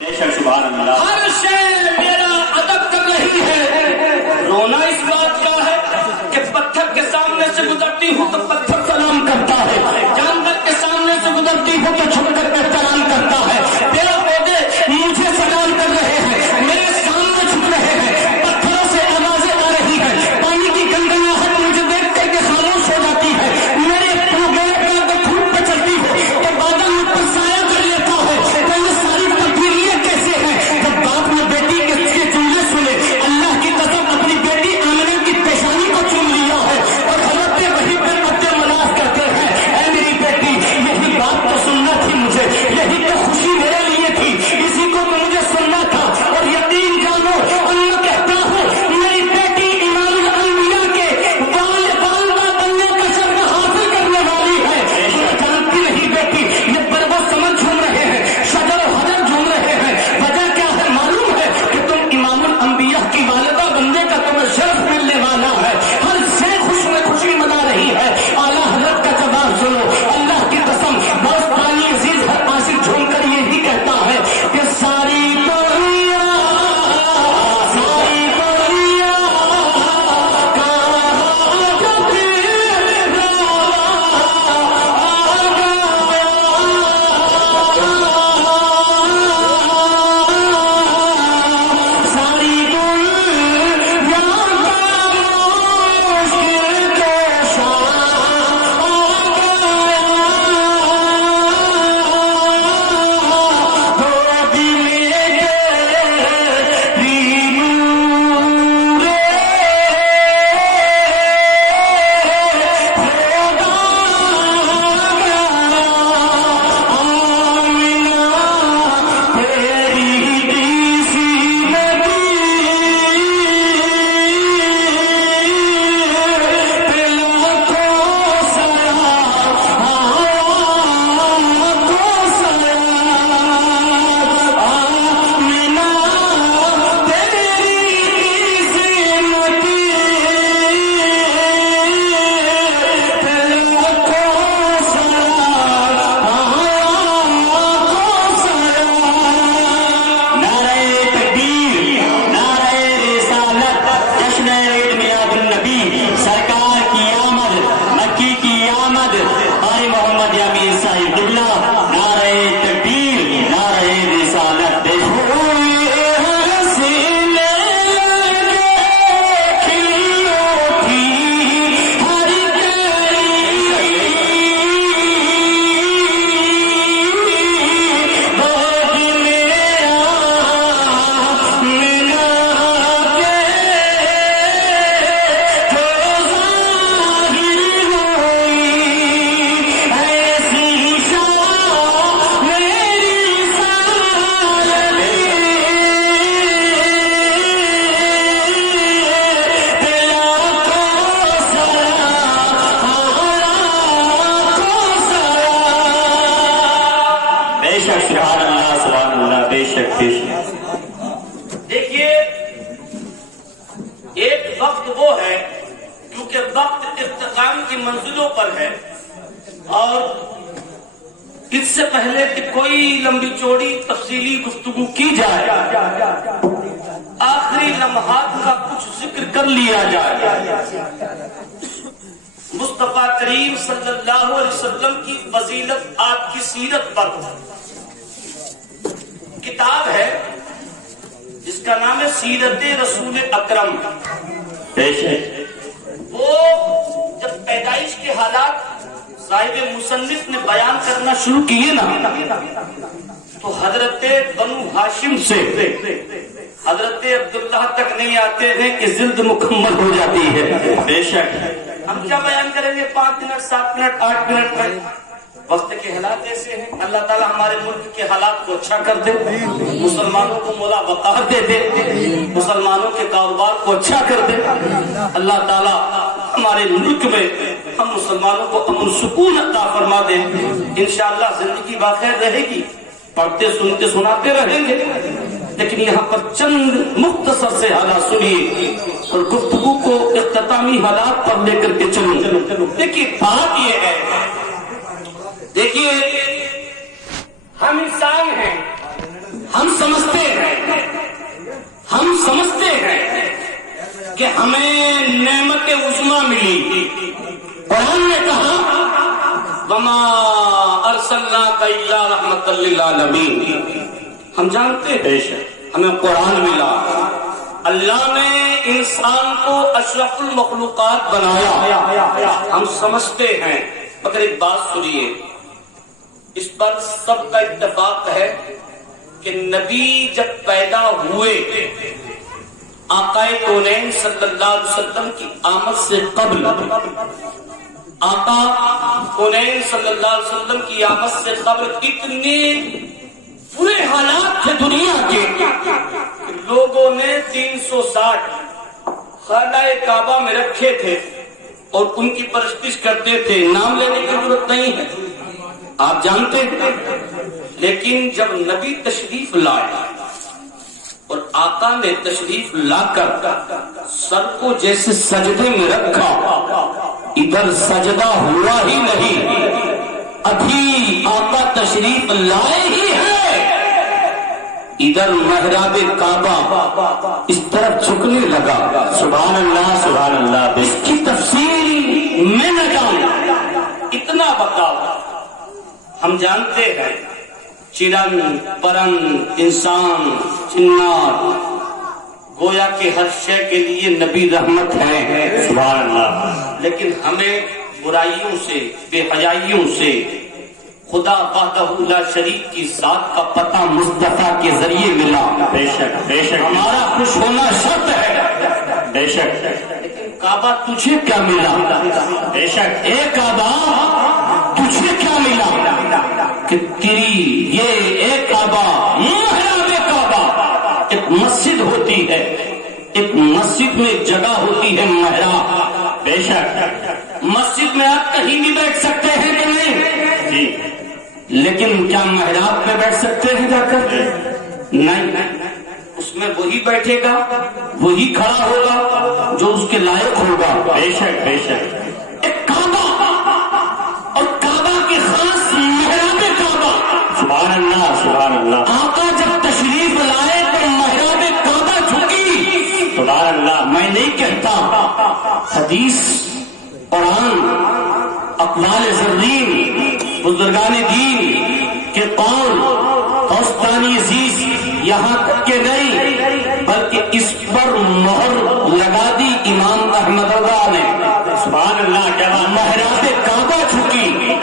ہر شے میرا ادب کر رہی ہے. رونا اس بات کا ہے کہ پتھر کے سامنے سے گزرتی ہوں تو پتھر سلام کرتا ہے, جانور کے سامنے سے گزرتی ہوں تو چھپ کر کے سلام کرتا ہے. پیڑ پودے مجھے سلام کر رہے ہیں, میرے سامنے چھپ رہے ہیں, پتھروں سے آوازیں آ رہی ہیں, پانی کی گنگناہٹ مجھے دیکھ کر کے خاموش ہو جاتی ہے. میرے دھوپ پہ چلتی ہے تو بادل مجھ پر سایہ کر لیتا ہے. تو یہ ساری تبدیلیاں کیسے ہیں؟ جب باپ نے بیٹی کے جملے سنے, اللہ کی قسم اپنی بیٹی آمنہ کی پیشانی کو چوم لیا ہے اور حضرت وہی پہ مدد مناف کرتے ہیں, اے میری بیٹی یہی بات تو سننا تھی مجھے, یہی تو خوشی میرے لیے تھی, اسی کو تو مجھے سننا تھا. اور یقین جانو میں کہتا ہوں میری بیٹی امام الانبیاء کے والدہ بننے کا شرف حاصل کرنے والی ہے. جانتی نہیں بیٹی یہ برب و سمن جھوم رہے ہیں, شجر و حجر جھوم رہے ہیں, وجہ کیا ہے معلوم ہے کہ تم امام الانبیاء کی والدہ بننے کا تمہیں شرف ملنے والا ہے. ہر سے خوشی منا رہی ہے. اعلیٰ حضرت کا جواب سنو, اللہ کی قسم بہت پرانی عزیز ہر عاشق جھوم کر یہی کہتا ہے کہ ساری دنیا منزلوں پر ہے اور اس سے پہلے کہ کوئی لمبی چوڑی تفصیلی گفتگو کی جائے آخری لمحات کا کچھ ذکر کر لیا جائے. مصطفیٰ کریم صلی اللہ علیہ وسلم کی فضیلت آپ کی سیرت پر کتاب ہے جس کا نام ہے سیرت رسول اکرم. وہ جب پیدائش کے حالات صاحب مصنف نے بیان کرنا شروع کیے نا تو حضرت بنو ہاشم سے حضرت عبداللہ تک نہیں آتے ہیں کہ جلد مکمل ہو جاتی ہے. بے شک ہم کیا بیان کریں گے 5 منٹ 7 منٹ 8 منٹ میں. وقت کے حالات ایسے ہیں. اللہ تعالیٰ ہمارے ملک کے حالات کو اچھا کر دے, مسلمانوں کو مولا وقار دے دے, مسلمانوں کے کاروبار کو اچھا کر دے. اللہ تعالیٰ ہمارے ملک میں ہم مسلمانوں کو امن سکون عطا فرما دے. انشاءاللہ زندگی باخیر رہے گی, پڑھتے سنتے سناتے رہیں گے, لیکن یہاں پر چند مختصر سے حالات سنیے اور گفتگو کو اختتامی حالات پر لے کر کے چلو. دیکھیے بات یہ ہے, دیکھیے ہم انسان ہیں, ہم سمجھتے ہیں کہ ہمیں نعمت عظمیٰ ملی. قرآن نے کہا وما ارسلناک الا رحمۃ للعالمین. ہم جانتے ہیں ہمیں قرآن ملا. اللہ نے انسان کو اشرف المخلوقات بنایا. ہم سمجھتے ہیں مگر ایک بات سنیے، اس پر سب کا اتفاق ہے کہ نبی جب پیدا ہوئے آقا کونین صلی اللہ علیہ وسلم کی آمد سے قبل، آقا کونین صلی اللہ علیہ وسلم کی آمد سے قبل اتنے برے حالات تھے دنیا کے کہ لوگوں نے 360 خانہ کعبہ میں رکھے تھے اور ان کی پرستش کرتے تھے. نام لینے کی ضرورت نہیں ہے، آپ جانتے ہیں. لیکن جب نبی تشریف لائے اور آقا نے تشریف لا کر سر کو جیسے سجدے میں رکھا، ادھر سجدہ ہوا ہی نہیں، ابھی آقا تشریف لائے ہی ہے، ادھر محراب کعبہ اس طرف جھکنے لگا. سبحان اللہ سبحان اللہ. اس کی تفصیل میں نہ جاؤں، اتنا بتاؤ. ہم جانتے ہیں چرن پرند انسان جنات گویا کہ ہر شے کے لیے نبی رحمت ہے. سبحان اللہ. لیکن ہمیں برائیوں سے، بے حیائیوں سے خدا وحدہ لا شریک کی ذات کا پتہ مصطفیٰ کے ذریعے ملا. بے شک بے شک ہمارا خوش ہونا شرط ہے. بے شک. لیکن کعبہ تجھے کیا ملا؟ بے شک. اے کعبہ تجھے کیا ملا کہ تیری یہ ایک کعبہ، محراب کعبہ ایک مسجد ہوتی ہے، ایک مسجد میں ایک جگہ ہوتی ہے محراب. بے شک. مسجد میں آپ کہیں بھی بیٹھ سکتے ہیں کہ نہیں؟ جی. لیکن کیا محراب پہ بیٹھ سکتے ہیں جا کر؟ نہیں. اس میں وہی بیٹھے گا، وہی کھڑا ہوگا جو اس کے لائق ہوگا. بے شک بے شک. ایک کعبہ اور کعبہ کی خاص محراب کعبہ. سبحان اللہ سبحان اللہ. آقا جب تشریف لائے تو محراب کعبہ جھکی. سبحان اللہ. میں نہیں کہتا، حدیث قرآن اقوال زرین بزرگان دین کے قول اوستانی عزیز یہاں تک کہ نہیں بلکہ اس پر مہر لگا دی امام احمد رضا نے. سبحان اللہ. کیا محراب کعبہ جھکی،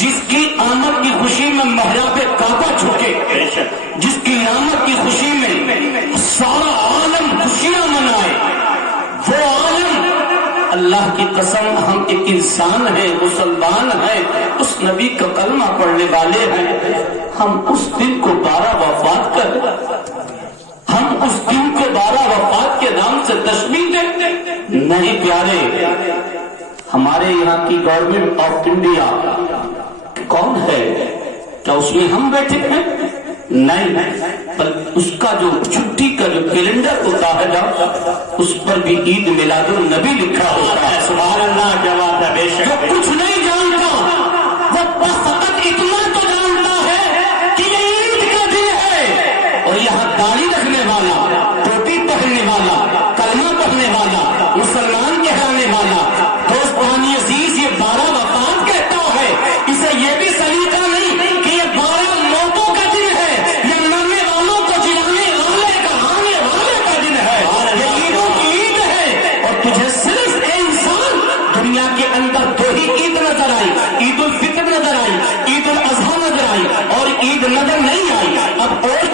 جس کی آمد کی خوشی میں محراب کعبہ جھکے، جس کی آمد کی خوشی میں سارا عالم خوشیاں منائے، وہ عالم اللہ کی قسم ہم ایک انسان ہیں، مسلمان ہیں، اس نبی کا کلمہ پڑھنے والے ہیں. ہم اس دن کو 12 وفات کر، ہم اس دن کو 12 وفات کے نام سے تشبیہ دیتے نہیں. پیارے، ہمارے یہاں کی گورنمنٹ آف انڈیا کون ہے؟ کیا اس میں ہم بیٹھے ہیں؟ نہیں. پر اس کا جو چھٹی کا جو کیلنڈر ہوتا ہے نا، اس پر بھی عید میلاد النبی لکھا ہوتا ہے. سبحان اللہ. کیا بات ہے. بے شک. جو کچھ نہیں جانتا وہ فقط اتنا تو جانتا ہے کہ یہ عید کا دن ہے، اور یہاں داڑھی رکھنے والا، ٹوپی پہننے والا، کلمہ پڑھنے والا، مسلمان کہلانے والا دوستانی عزیز یہ 12 وفات کہتا ہے. اسے یہ بھی سلیقہ نہیں کہ یہ 12 موتوں کا دن ہے، یہ مرنے والوں کو جلانے والے کا، آنے والے کا دن ہے. یہ عیدوں کی عید ہے، اور تجھے صرف اے انسان دنیا کے اندر 2 ہی عید نظر آئی، عید الفطر نظر آئی، عید الاضحیٰ نظر آئی، اور عید نظر نہیں آئی. اب اور